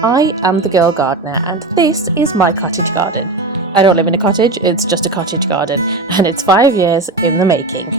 I am the girl gardener and this is my cottage garden. I don't live in a cottage, it's just a cottage garden and it's 5 years in the making.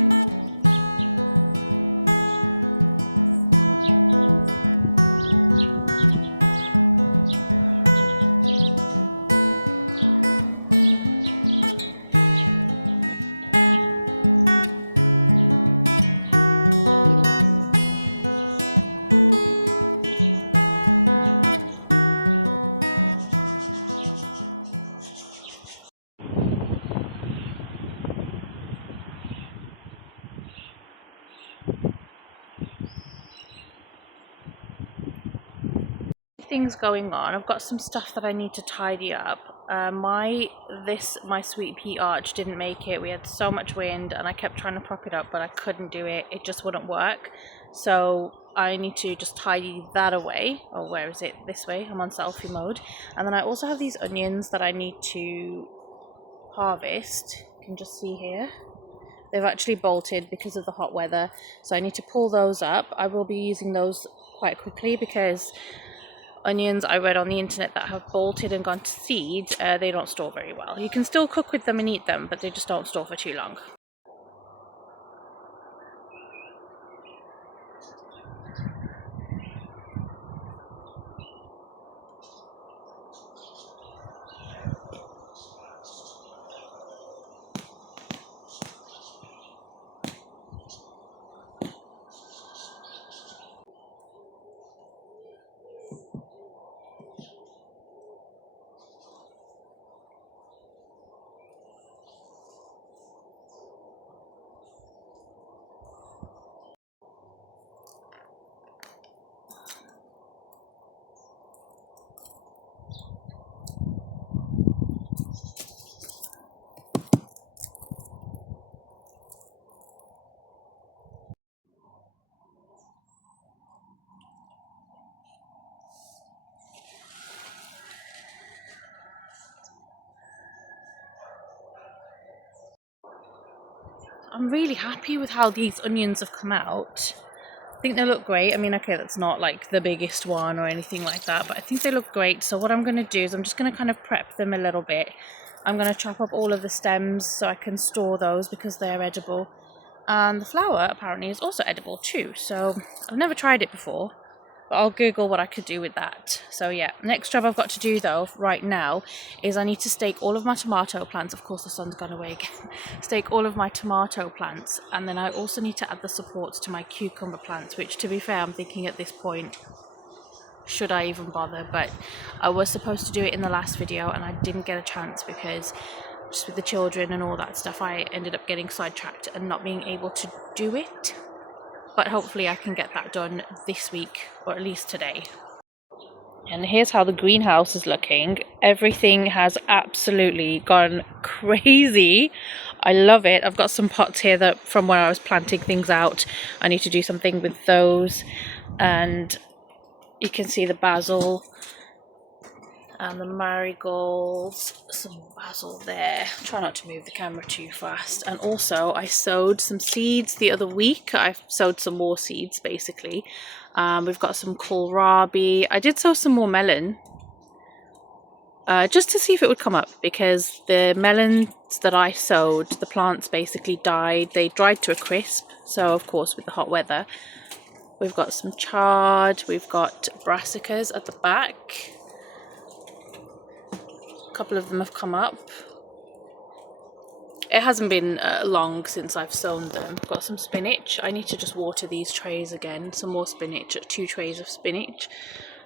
Things going on. I've got some stuff that I need to tidy up. My sweet pea arch didn't make it. We had so much wind and I kept trying to prop it up but I couldn't do it. It just wouldn't work. So I need to just tidy that away. Oh, where is it? This way. I'm on selfie mode. And then I also have these onions that I need to harvest. You can just see here. They've actually bolted because of the hot weather. So I need to pull those up. I will be using those quite quickly because onions I read on the internet that have bolted and gone to seed, they don't store very well. You can still cook with them and eat them, but they just don't store for too long. I'm really happy with how these onions have come out. I think they look great. I mean, okay, that's not like the biggest one or anything like that, but I think they look great. So what I'm going to do is I'm just going to kind of prep them a little bit. I'm going to chop up all of the stems so I can store those because they're edible. And the flower apparently is also edible too. So I've never tried it before, but I'll Google what I could do with that. So yeah, next job I've got to do though right now is I need to stake all of my tomato plants. Of course the sun's gone away again. Stake all of my tomato plants, and then I also need to add the supports to my cucumber plants, which to be fair I'm thinking at this point, should I even bother? But I was supposed to do it in the last video and I didn't get a chance because just with the children and all that stuff I ended up getting sidetracked and not being able to do it. But hopefully I can get that done this week, or at least today. And here's how the greenhouse is looking. Everything has absolutely gone crazy. I love it. I've got some pots here that from where I was planting things out. I need to do something with those. And you can see the basil and the marigolds, some basil there. Try not to move the camera too fast. And also I sowed some seeds the other week. I've sowed some more seeds basically. We've got some kohlrabi. I did sow some more melon just to see if it would come up, because the melons that I sowed, the plants basically died. They dried to a crisp, so of course with the hot weather. We've got some chard, we've got brassicas at the back. A couple of them have come up. It hasn't been long since I've sown them. I've got some spinach. I need to just water these trays again. Some more spinach, 2 trays of spinach.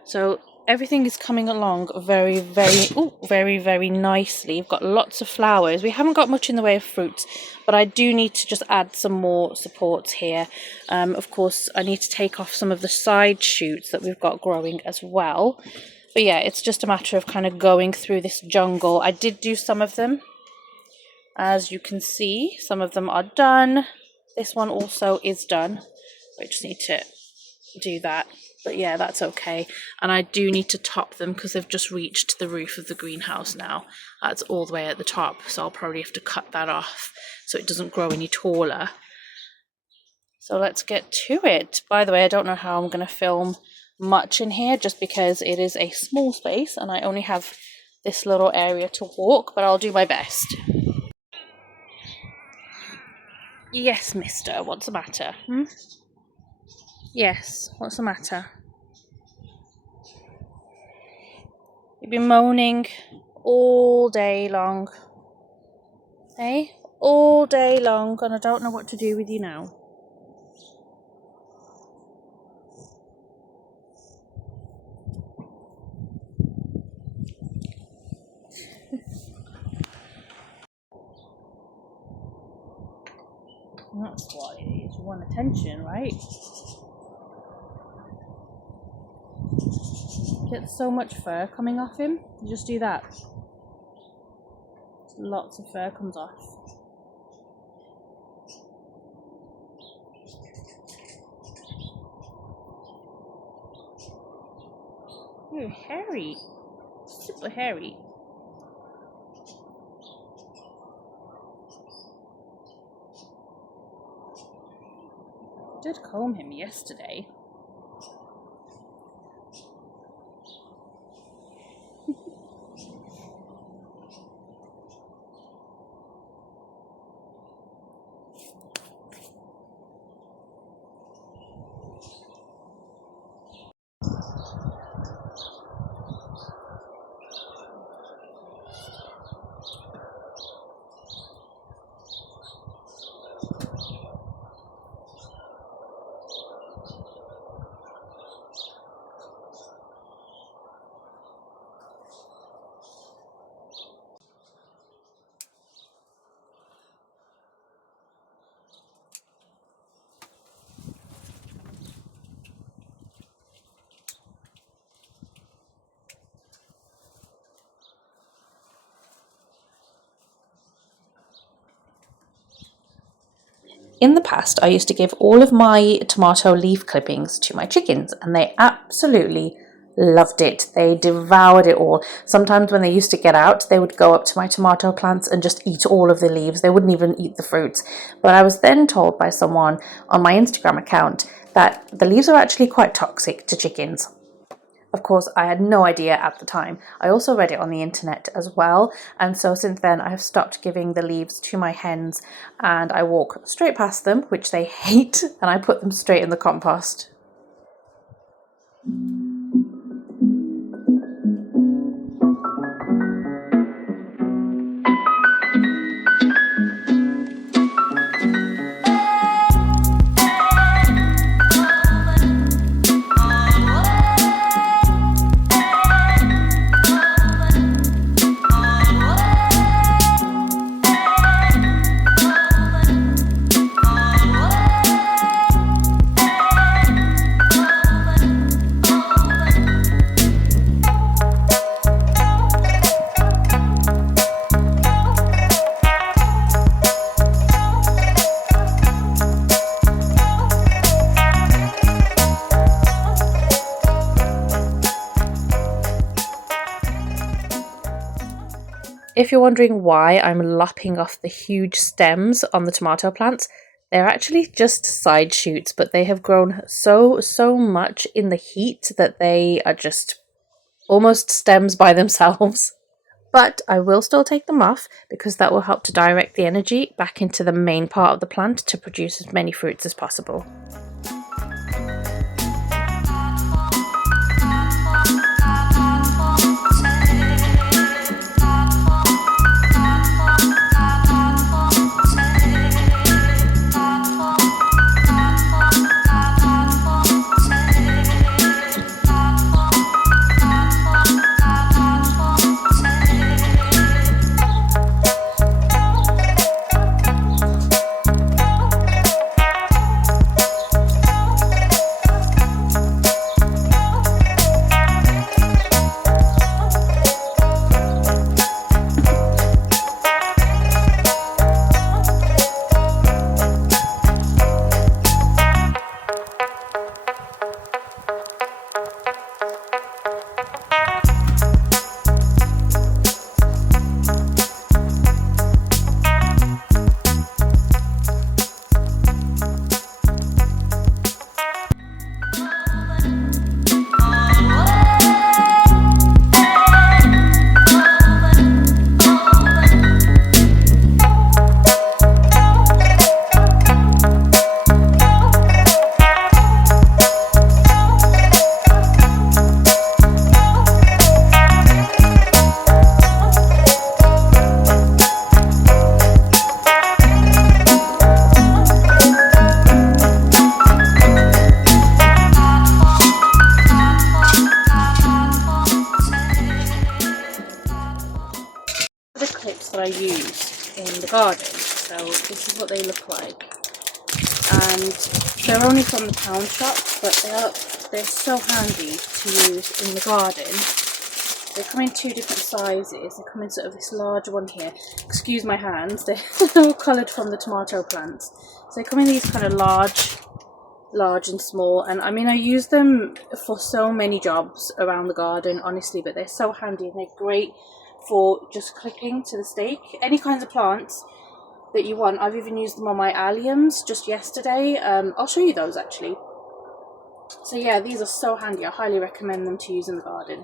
So everything is coming along very, very nicely. We've got lots of flowers. We haven't got much in the way of fruits, but I do need to just add some more supports here. Of course, I need to take off some of the side shoots that we've got growing as well. But yeah, it's just a matter of kind of going through this jungle. I did do some of them. As you can see, some of them are done. This one also is done. I just need to do that. But yeah, that's okay. And I do need to top them because they've just reached the roof of the greenhouse now. That's all the way at the top, so I'll probably have to cut that off so it doesn't grow any taller. So let's get to it. By the way, I don't know how I'm going to film much in here just because it is a small space and I only have this little area to walk, but I'll do my best. Yes, mister, what's the matter? Yes, what's the matter? You've been moaning all day long. Eh? All day long, and I don't know what to do with you now. That's why it is. You want attention, right? Get so much fur coming off him. You just do that. Lots of fur comes off. Ooh, hairy. Super hairy. I did comb him yesterday. In the past, I used to give all of my tomato leaf clippings to my chickens, and they absolutely loved it. They devoured it all. Sometimes when they used to get out, they would go up to my tomato plants and just eat all of the leaves. They wouldn't even eat the fruits. But I was then told by someone on my Instagram account that the leaves are actually quite toxic to chickens. Of course, I had no idea at the time. I also read it on the internet as well, and so since then I have stopped giving the leaves to my hens, and I walk straight past them, which they hate, and I put them straight in the compost. If you're wondering why I'm lopping off the huge stems on the tomato plants, they're actually just side shoots, but they have grown so much in the heat that they are just almost stems by themselves. But I will still take them off because that will help to direct the energy back into the main part of the plant to produce as many fruits as possible. that I use in the garden. So this is what they look like, and they're only from the pound shop, but they're so handy to use in the garden. They come in 2 different sizes. They come in sort of this large one here. Excuse my hands, they're all coloured from the tomato plants. So they come in these kind of large and small, and I mean I use them for so many jobs around the garden, honestly, but they're so handy and they're great for just clipping to the stake any kinds of plants that you want. I've even used them on my alliums just yesterday. I'll show you those actually. So yeah, these are so handy. I highly recommend them to use in the garden.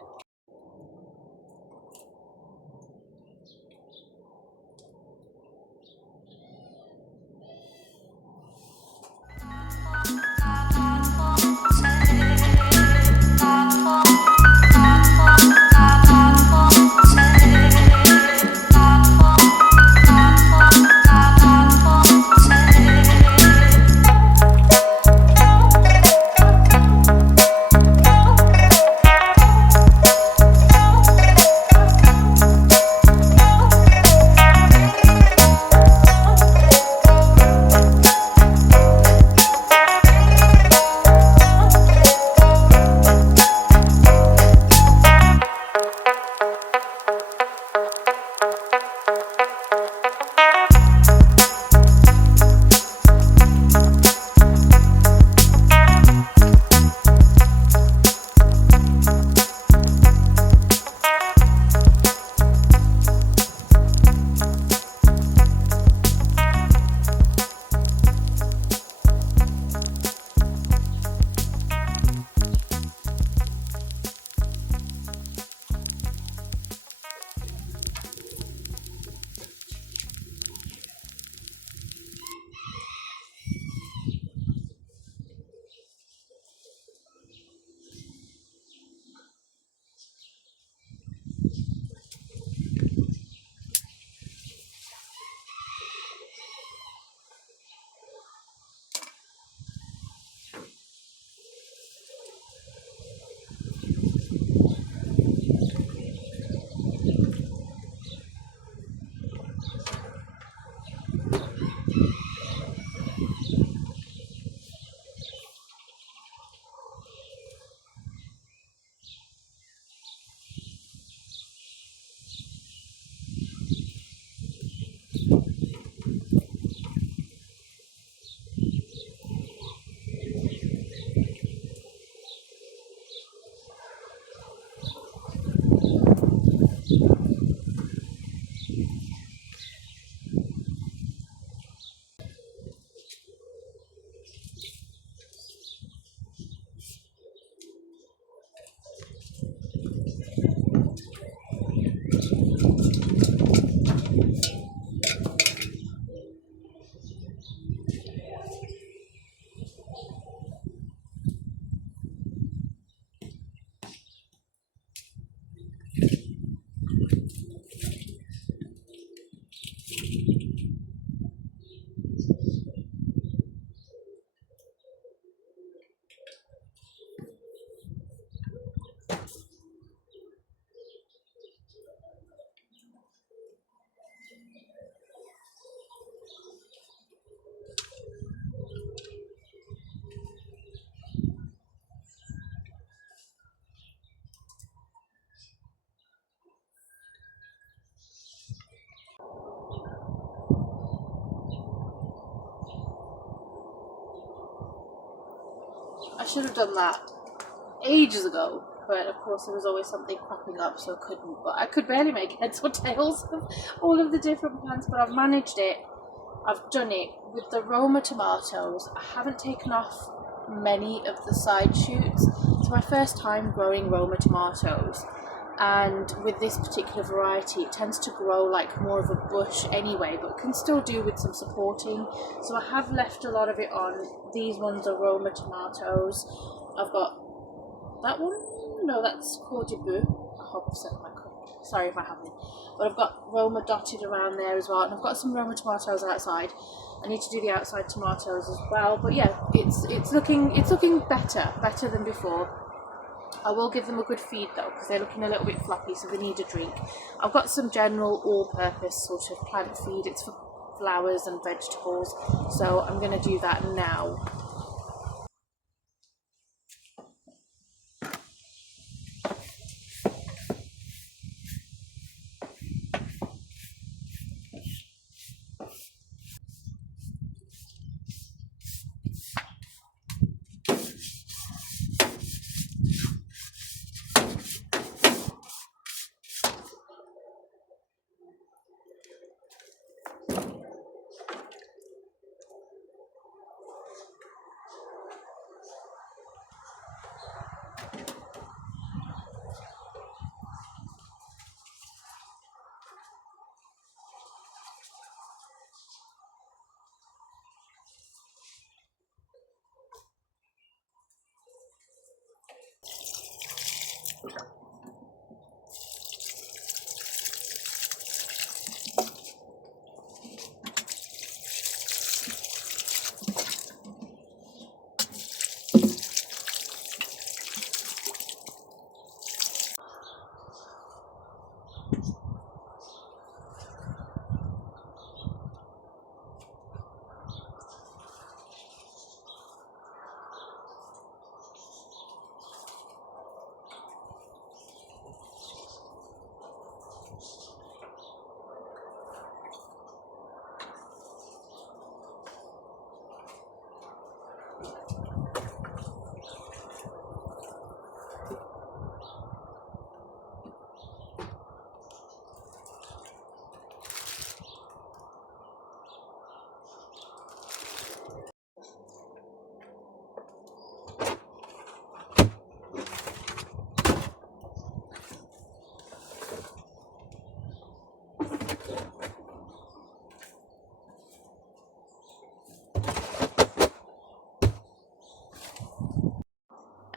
I should have done that ages ago, but of course there was always something cropping up, so I couldn't. But I could barely make heads or tails of all of the different plants, but I've managed it. I've done it with the Roma tomatoes. I haven't taken off many of the side shoots. It's my first time growing Roma tomatoes, and with this particular variety it tends to grow like more of a bush anyway, but can still do with some supporting. So I have left a lot of it on. These ones are Roma tomatoes. I've got that one, no, that's Cordibu. I hope I've said my correct. Sorry if I haven't, but I've got Roma dotted around there as well, and I've got some Roma tomatoes outside. I need to do the outside tomatoes as well, but yeah, it's looking better than before. I will give them a good feed though, because they're looking a little bit floppy, so they need a drink. I've got some general all-purpose sort of plant feed. It's for flowers and vegetables, so I'm going to do that now.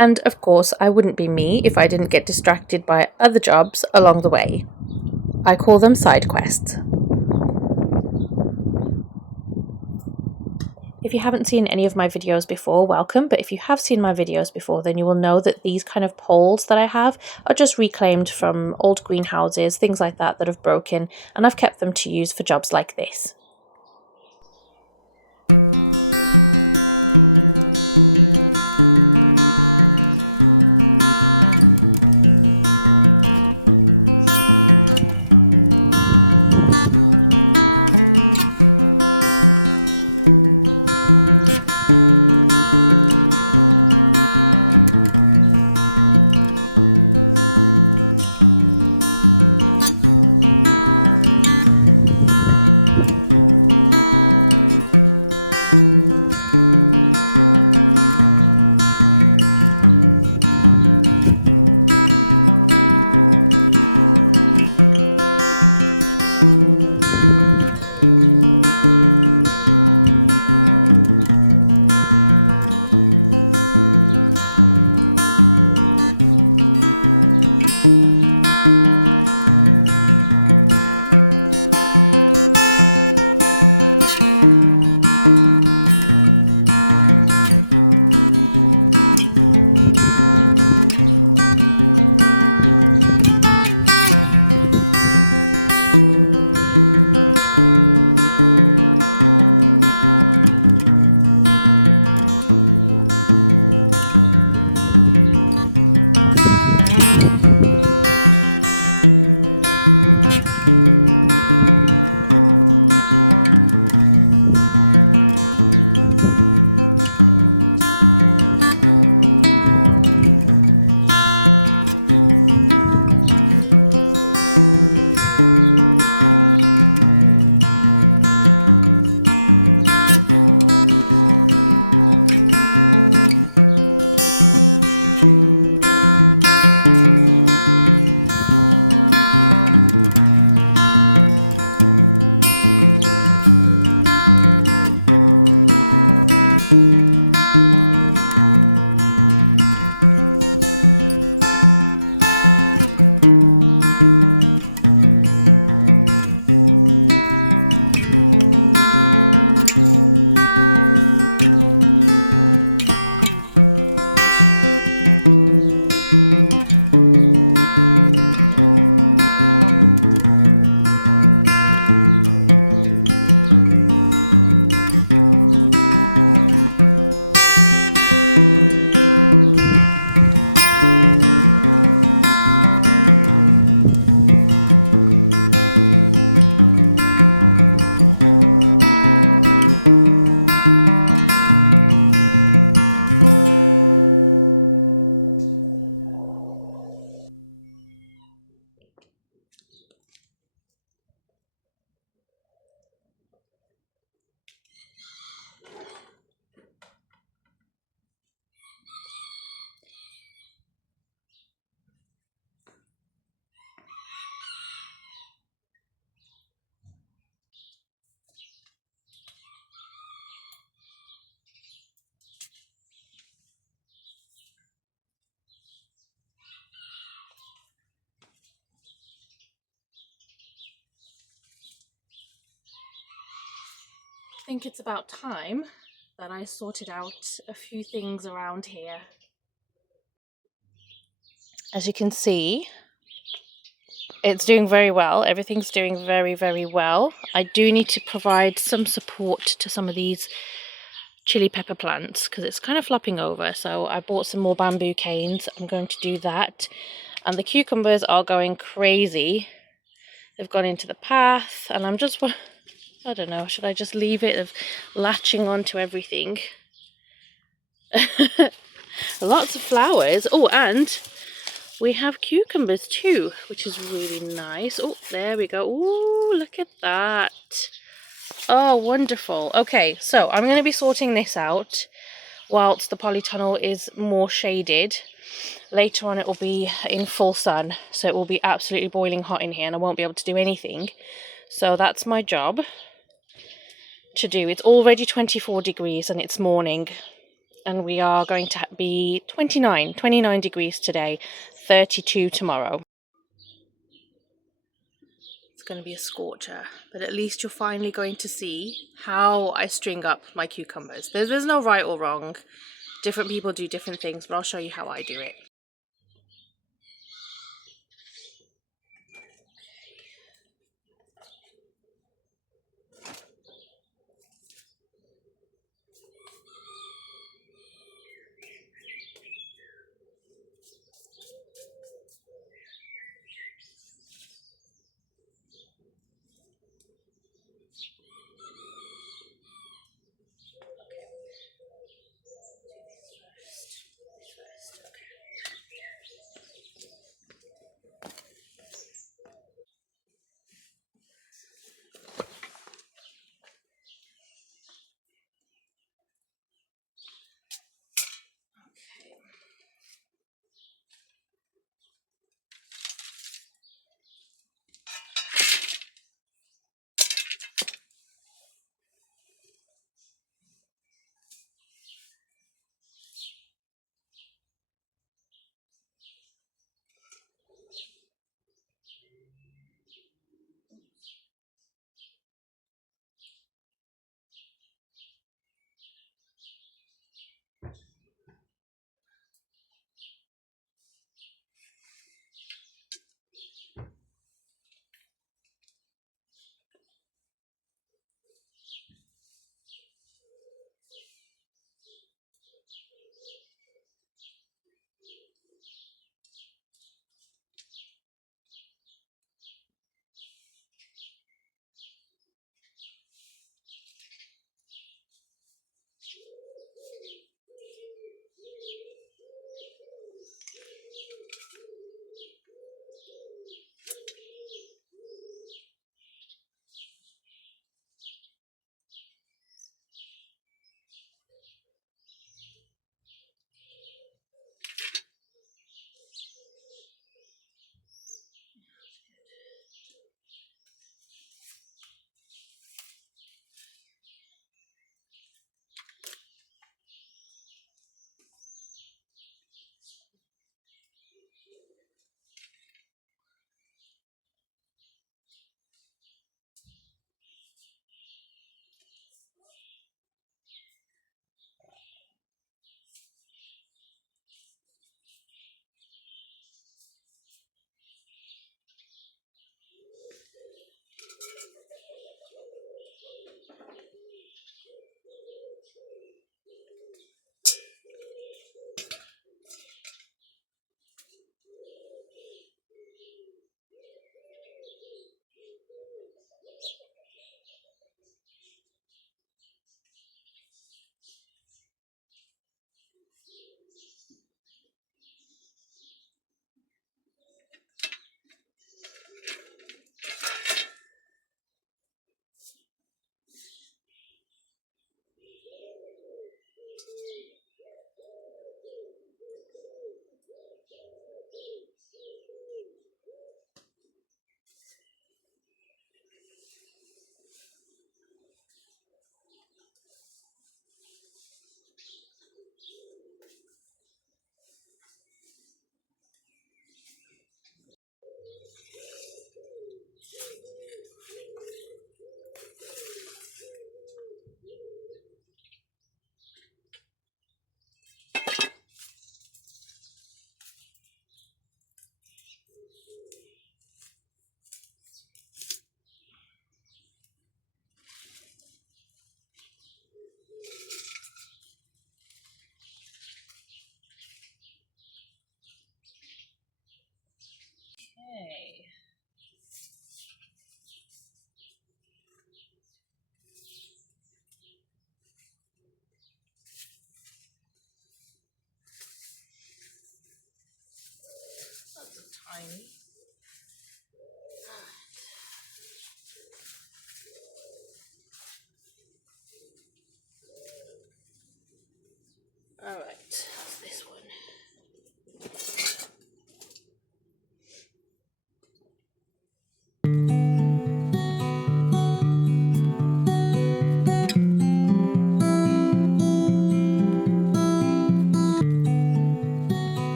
And of course, I wouldn't be me if I didn't get distracted by other jobs along the way. I call them side quests. If you haven't seen any of my videos before, welcome, but if you have seen my videos before, then you will know that these kind of poles that I have are just reclaimed from old greenhouses, things like that have broken, and I've kept them to use for jobs like this. think it's about time that I sorted out a few things around here. As you can see, it's doing very well. Everything's doing very, very well. I do need to provide some support to some of these chili pepper plants because it's kind of flopping over. So I bought some more bamboo canes. I'm going to do that. And the cucumbers are going crazy. They've gone into the path and I'm just, I don't know, should I just leave it of latching onto everything? Lots of flowers. Oh, and we have cucumbers too, which is really nice. Oh, there we go. Ooh, look at that. Oh, wonderful. Okay, so I'm going to be sorting this out whilst the polytunnel is more shaded. Later on it will be in full sun, so it will be absolutely boiling hot in here and I won't be able to do anything. So that's my job to do. It's already 24 degrees and it's morning. And we are going to be 29 degrees today, 32 tomorrow. It's going to be a scorcher, but at least you're finally going to see how I string up my cucumbers. There's no right or wrong. Different people do different things, but I'll show you how I do it.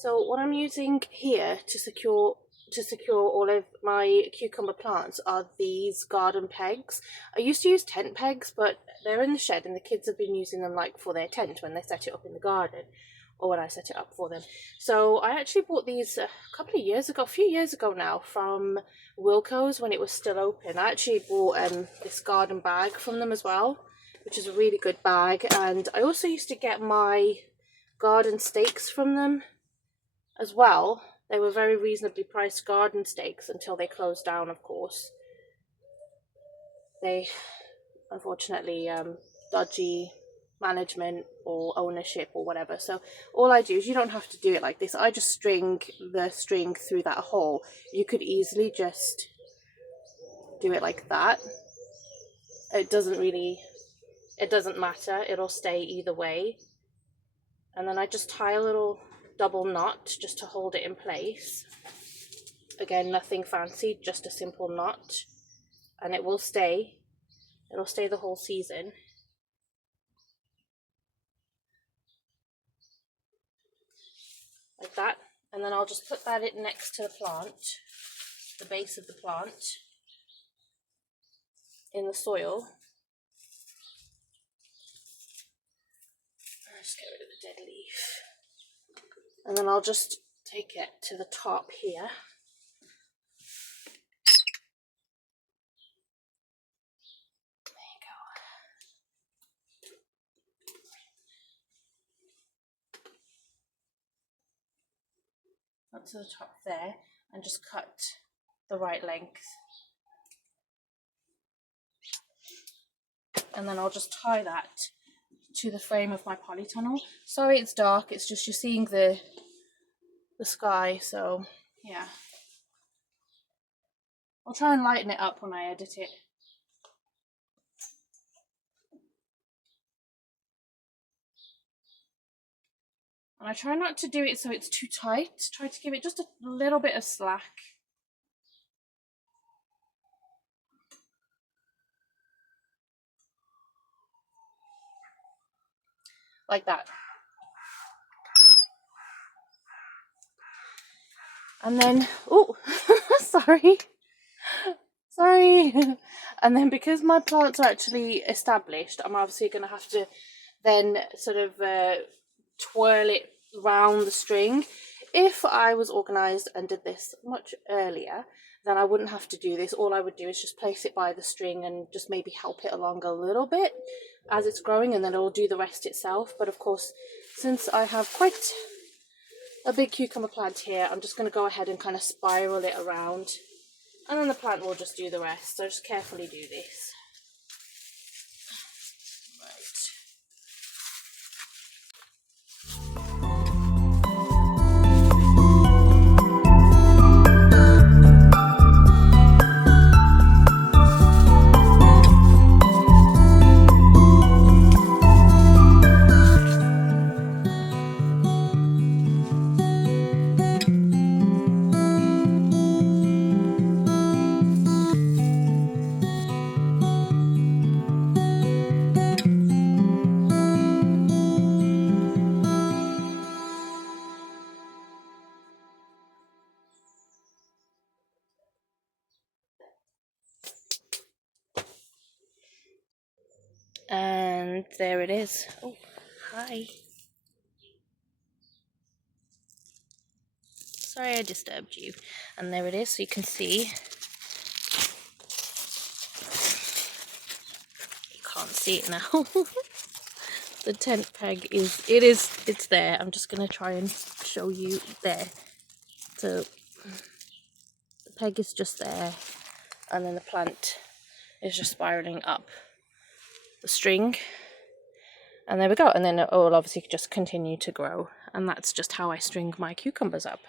So what I'm using here to secure all of my cucumber plants are these garden pegs. I used to use tent pegs, but they're in the shed and the kids have been using them like for their tent when they set it up in the garden, or when I set it up for them. So I actually bought these a few years ago now, from Wilko's when it was still open. I actually bought this garden bag from them as well, which is a really good bag. And I also used to get my garden stakes from them as well. They were very reasonably priced garden stakes until they closed down, of course. They, unfortunately, dodgy management or ownership or whatever. So all I do is, you don't have to do it like this. I just string the string through that hole. You could easily just do it like that. It doesn't matter. It'll stay either way. And then I just tie a little double knot just to hold it in place. Again, nothing fancy, just a simple knot, and it will stay. It'll stay the whole season. Like that. And then I'll just put that in next to the plant, the base of the plant, in the soil. I'll just get rid of the dead leaf. And then I'll just take it to the top here. Up to the top there, and just cut the right length. And then I'll just tie that to the frame of my polytunnel. Sorry it's dark, it's just you're seeing the sky, so yeah. I'll try and lighten it up when I edit it. And I try not to do it so it's too tight. Try to give it just a little bit of slack. Like that. And then, oh, sorry. Sorry. And then because my plants are actually established, I'm obviously going to have to then sort of twirl it round the string. If I was organised and did this much earlier, then I wouldn't have to do this. All I would do is just place it by the string and just maybe help it along a little bit as it's growing, and then it'll do the rest itself. But of course, since I have quite a big cucumber plant here, I'm just going to go ahead and kind of spiral it around, and then the plant will just do the rest. So just carefully do this. And there it is. Oh, hi. Sorry I disturbed you. And there it is, so you can see. You can't see it now. The tent peg it's there. I'm just going to try and show you there. So the peg is just there, and then the plant is just spiraling up the string. And there we go. And then it will obviously just continue to grow. And that's just how I string my cucumbers up.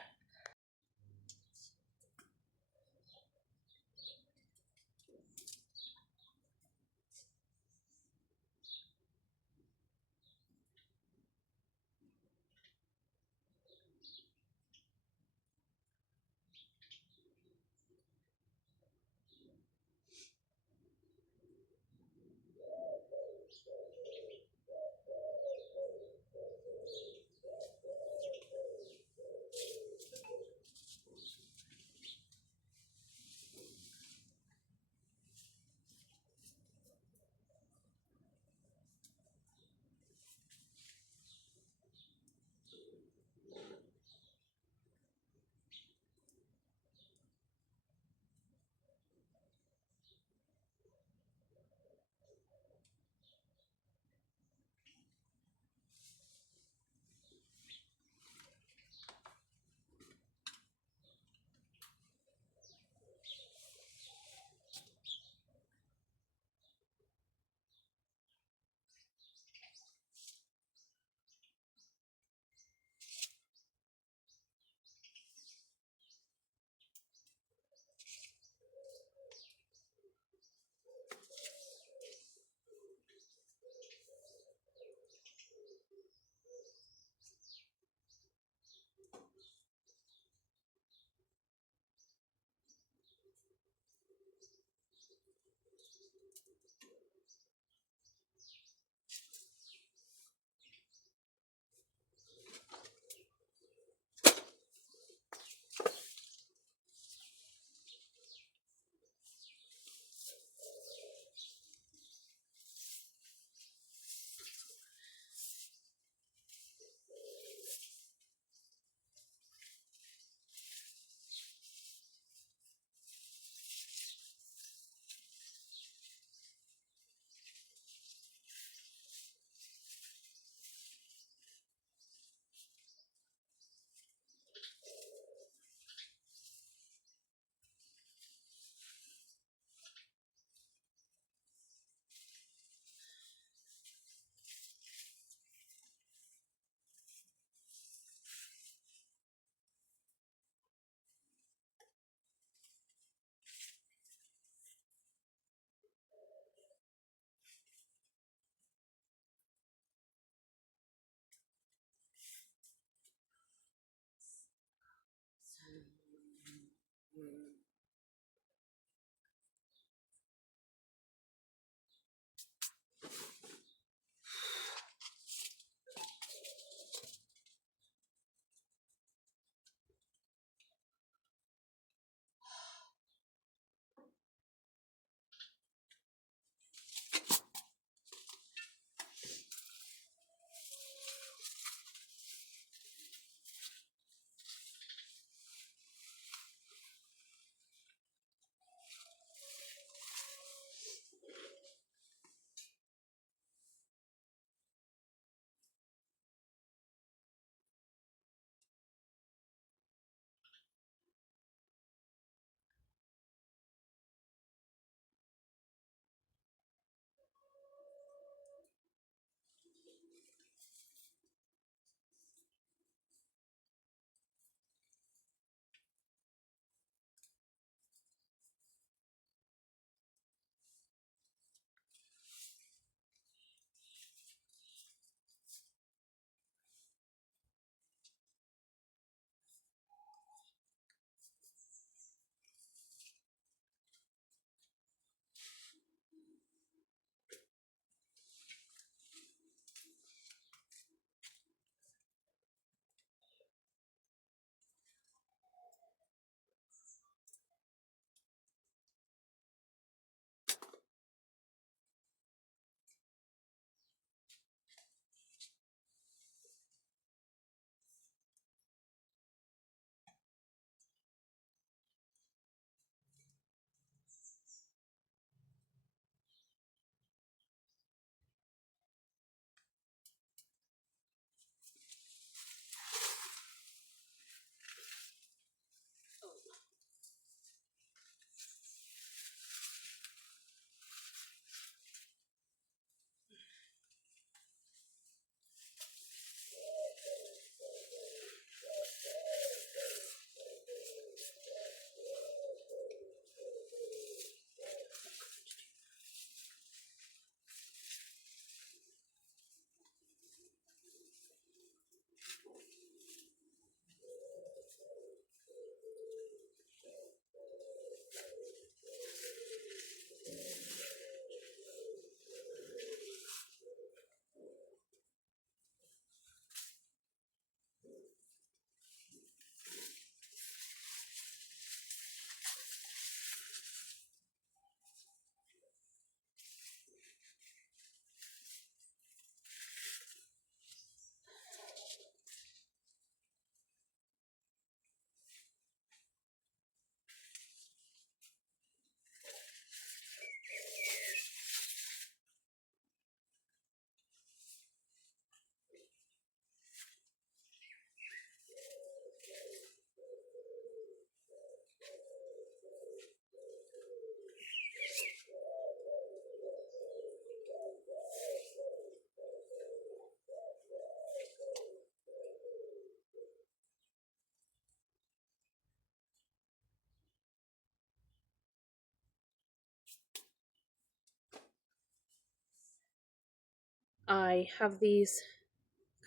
I have these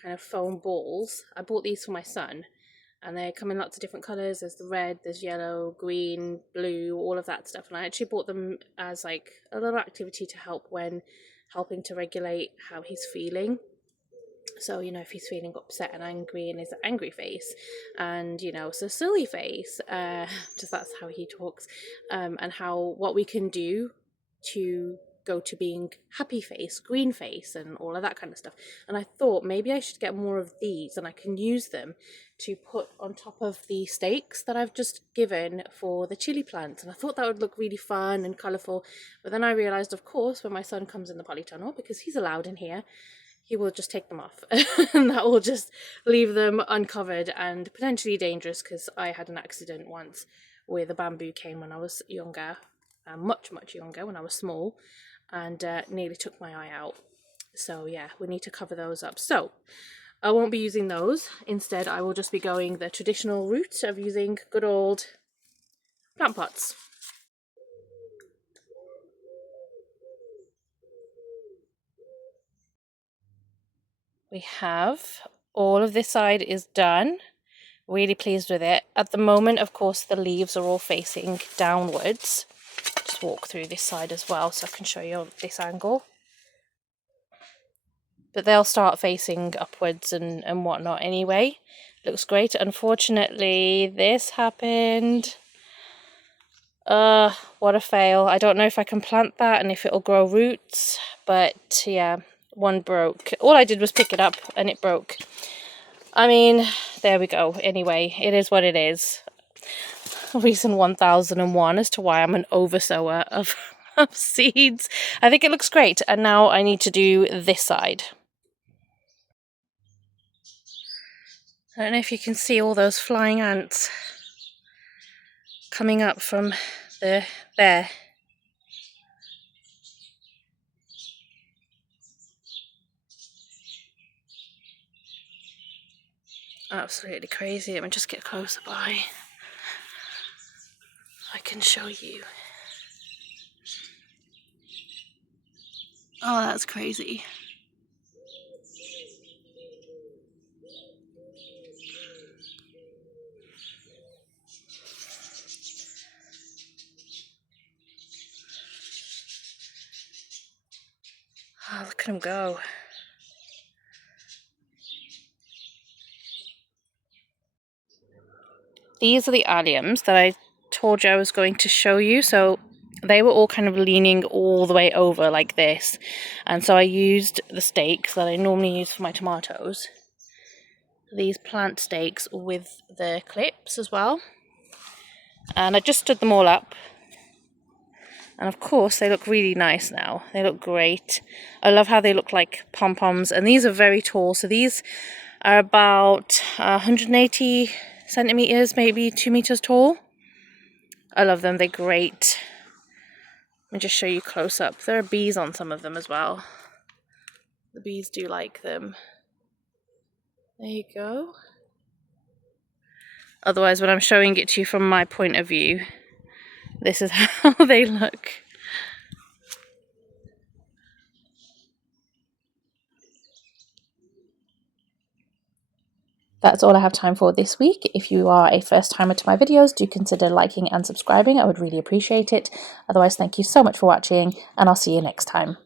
kind of foam balls. I bought these for my son, and they come in lots of different colours. There's the red, there's yellow, green, blue, all of that stuff. And I actually bought them as like a little activity to help when helping to regulate how he's feeling. So, you know, if he's feeling upset and angry and is an angry face, and, you know, it's a silly face, just that's how he talks, and what we can do to go to being happy face, green face, and all of that kind of stuff. And I thought maybe I should get more of these, and I can use them to put on top of the stakes that I've just given for the chili plants. And I thought that would look really fun and colourful. But then I realised, of course, when my son comes in the polytunnel, because he's allowed in here, he will just take them off and that will just leave them uncovered and potentially dangerous, because I had an accident once where the bamboo came when I was younger, much younger, when I was small, and nearly took my eye out. So yeah, we need to cover those up. So I won't be using those. Instead, I will just be going the traditional route of using good old plant pots. We have all of this side is done. Really pleased with it. At the moment, of course, the leaves are all facing downwards. Just walk through this side as well so I can show you this angle. But they'll start facing upwards and whatnot anyway. Looks great. Unfortunately, this happened. What a fail. I don't know if I can plant that and if it'll grow roots, but yeah, one broke. All I did was pick it up and it broke. I mean, there we go. Anyway, it is what it is. Reason 1001 as to why I'm an oversower of seeds. I think it looks great, and now I need to do this side. I don't know if you can see all those flying ants coming up from there. Absolutely crazy. Let me just get closer by. I can show you. Oh, that's crazy. Oh, look at him go. These are the alliums that I told you I was going to show you. So they were all kind of leaning all the way over like this. And so I used the stakes that I normally use for my tomatoes. These plant stakes with the clips as well. And I just stood them all up. And of course they look really nice now. They look great. I love how they look like pom-poms. And these are very tall. So these are about 180 centimeters, maybe 2 meters tall. I love them. They're great. Let me just show you close up. There are bees on some of them as well. The bees do like them. There you go. Otherwise, when I'm showing it to you from my point of view, this is how they look. That's all I have time for this week. If you are a first timer to my videos, do consider liking and subscribing. I would really appreciate it. Otherwise, thank you so much for watching, and I'll see you next time.